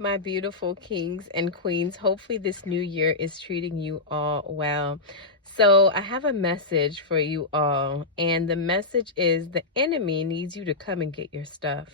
my beautiful kings and queens. Hopefully, this new year is treating you all well. So, I have a message for you all, and the message is the enemy needs you to come and get your stuff.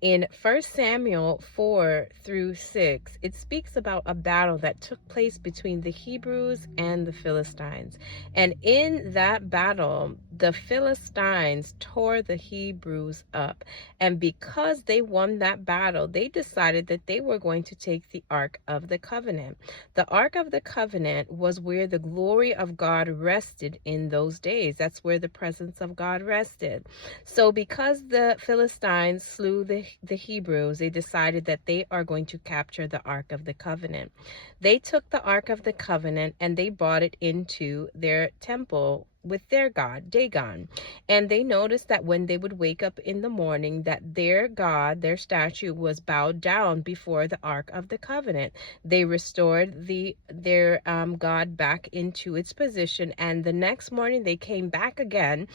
In 1 Samuel 4 through 6, it speaks about a battle that took place between the Hebrews and the Philistines. And in that battle, the Philistines tore the Hebrews up. And because they won that battle, they decided that they were going to take the Ark of the Covenant. The Ark of the Covenant was where the glory of God rested in those days. That's where the presence of God rested. So because the Philistines slew the Hebrews, they decided that they are going to capture the Ark of the Covenant. They took the Ark of the Covenant and they brought it into their temple with their god Dagon. And they noticed that when they would wake up in the morning, that their god, their statue, was bowed down before the Ark of the Covenant. They restored their god back into its position, and the next morning they came back again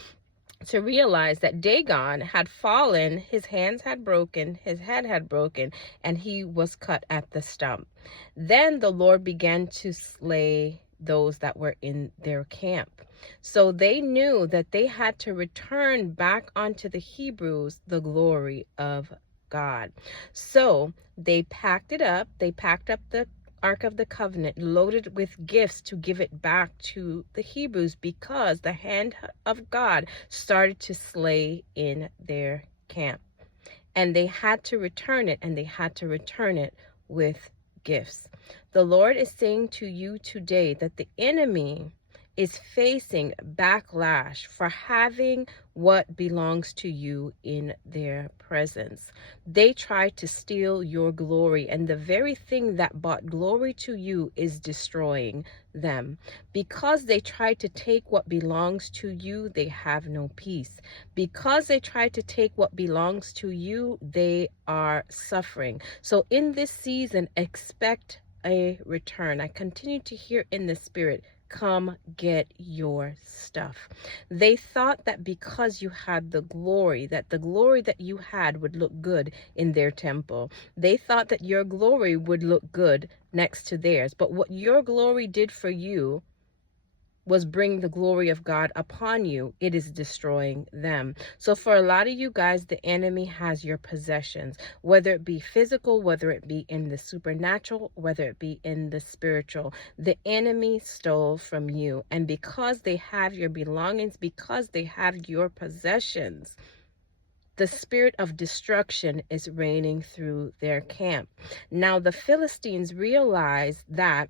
to realize that Dagon had fallen, his hands had broken, his head had broken, and he was cut at the stump. Then the Lord began to slay those that were in their camp. So they knew that they had to return back onto the Hebrews the glory of God. So they packed it up, they packed up the Ark of the Covenant, loaded with gifts to give it back to the Hebrews, because the hand of God started to slay in their camp. And they had to return it, and they had to return it with gifts. The Lord is saying to you today that the enemy is facing backlash for having what belongs to you in their presence. They try to steal your glory, and the very thing that brought glory to you is destroying them. Because they try to take what belongs to you, they have no peace. Because they try to take what belongs to you, they are suffering. So in this season, expect a return. I continue to hear in the spirit, come get your stuff. They thought that because you had the glory, that the glory that you had would look good in their temple. They thought that your glory would look good next to theirs. But what your glory did for you was bring the glory of God upon you. It is destroying them. So for a lot of you guys, the enemy has your possessions, whether it be physical, whether it be in the supernatural, whether it be in the spiritual. The enemy stole from you. And because they have your belongings, because they have your possessions, the spirit of destruction is reigning through their camp. Now the Philistines realized that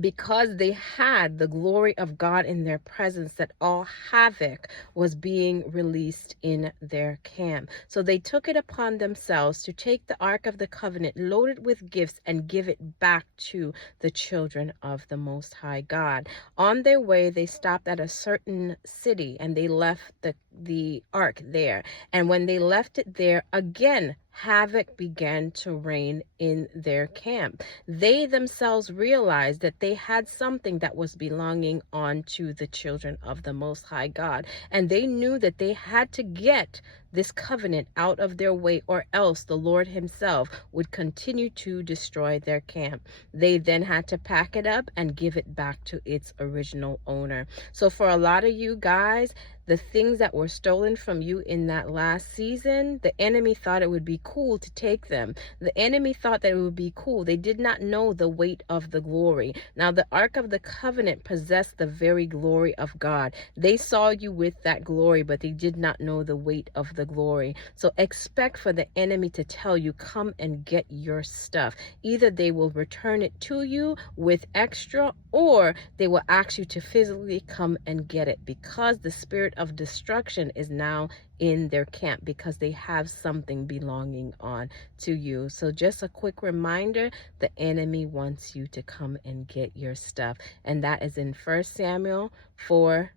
because they had the glory of God in their presence, that all havoc was being released in their camp. So they took it upon themselves to take the Ark of the Covenant loaded with gifts and give it back to the children of the Most High God. On their way, they stopped at a certain city and they left the ark there. And when they left it there, again, havoc began to reign in their camp. They themselves realized that they had something that was belonging on to the children of the Most High God. And they knew that they had to get this covenant out of their way, or else the Lord himself would continue to destroy their camp. They then had to pack it up and give it back to its original owner. So for a lot of you guys, the things that were stolen from you in that last season, the enemy thought it would be cool to take them. The enemy thought that it would be cool. They did not know the weight of the glory. Now, the Ark of the Covenant possessed the very glory of God. They saw you with that glory, but they did not know the weight of the glory. So expect for the enemy to tell you, come and get your stuff. Either they will return it to you with extra, or they will ask you to physically come and get it, because the spirit of destruction is now in their camp, because they have something belonging on to you. So just a quick reminder, the enemy wants you to come and get your stuff. And that is in 1 Samuel 4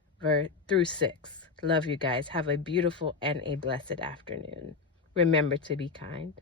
through 6. Love you guys. Have a beautiful and a blessed afternoon. Remember to be kind.